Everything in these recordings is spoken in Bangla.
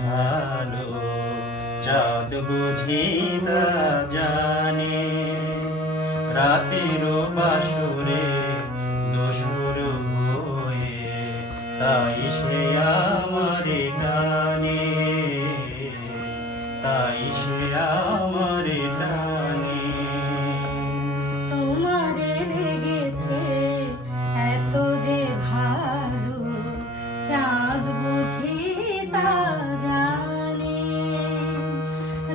ভালো চাঁদ বুঝি তা জানে রাতেরও বাসরে দোসর হয়ে তাই সে আমারে টানে তাই সে আমারে টানে তোমারে লেগেছে এত যে ভালো চাঁদ বুঝি তা জানে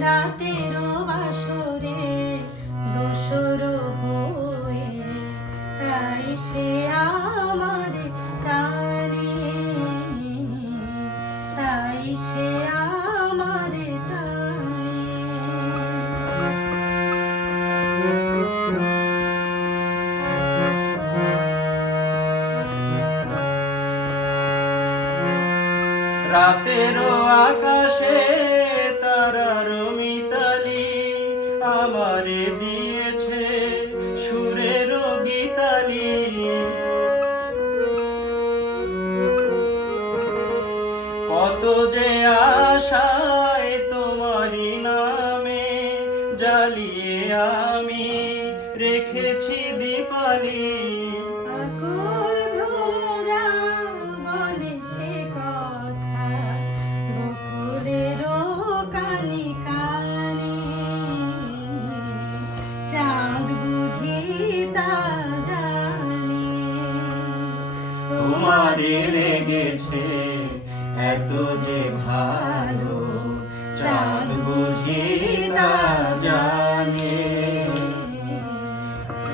রাতেরও বাসরে দোসর হয়ে তাই সে আমারে টানে তাই সে আমারে টানে রাতেরও আকাশে তারার মিতালি আমারে দিয়েছে সুরের গীতালি কত যে আশায় তোমারি নামে জ্বালিয়ে আমি রেখেছি দীপালি আকুল ভ্রমরা বলে সে কথা বকুলেরও কানে কানে চাঁদ বুঝি তা জানে তোমারে লেগেছে এত যে ভালো চাঁদ বুঝি তা জানে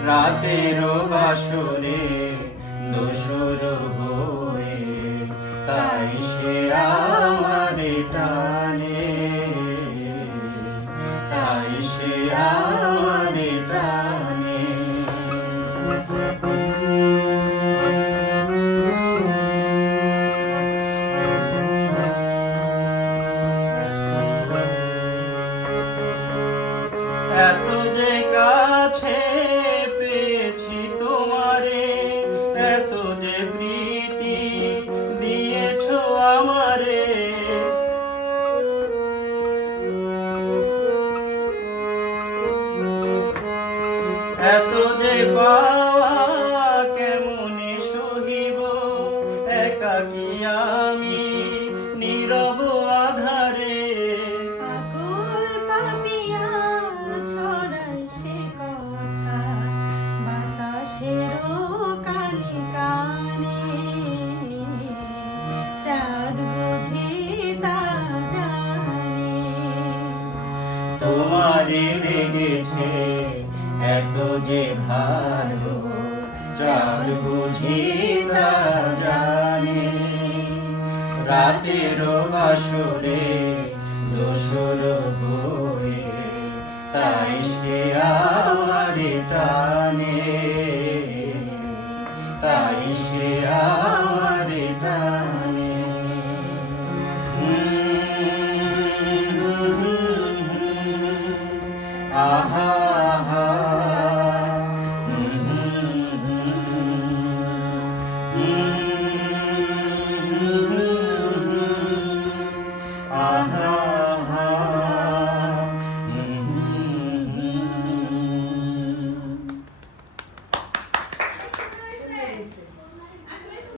রাতেরও বাসরে দোসর হয়ে তাই সে আমারে টানে তাই সে আমারে টানে এত যে কাছে পেয়েছি তোমারে এত যে প্রীতি দিয়েছো আমারে এত যে পাওয়া কেমনে সহিব একাকী আমি নীরব আধারে আকুল পাপিয়া ছড়ায় সে কথা বাতাসেরও কানে কানে চাঁদ বুঝি তা জানে তোমারে লেগেছে এত যে ভালো চাঁদ বুঝি তা জানে রাতেরও বাসরে দোসর হয়ে তাই সে আমারে টানে তাই সে আমারে টানে আহা আহা আহা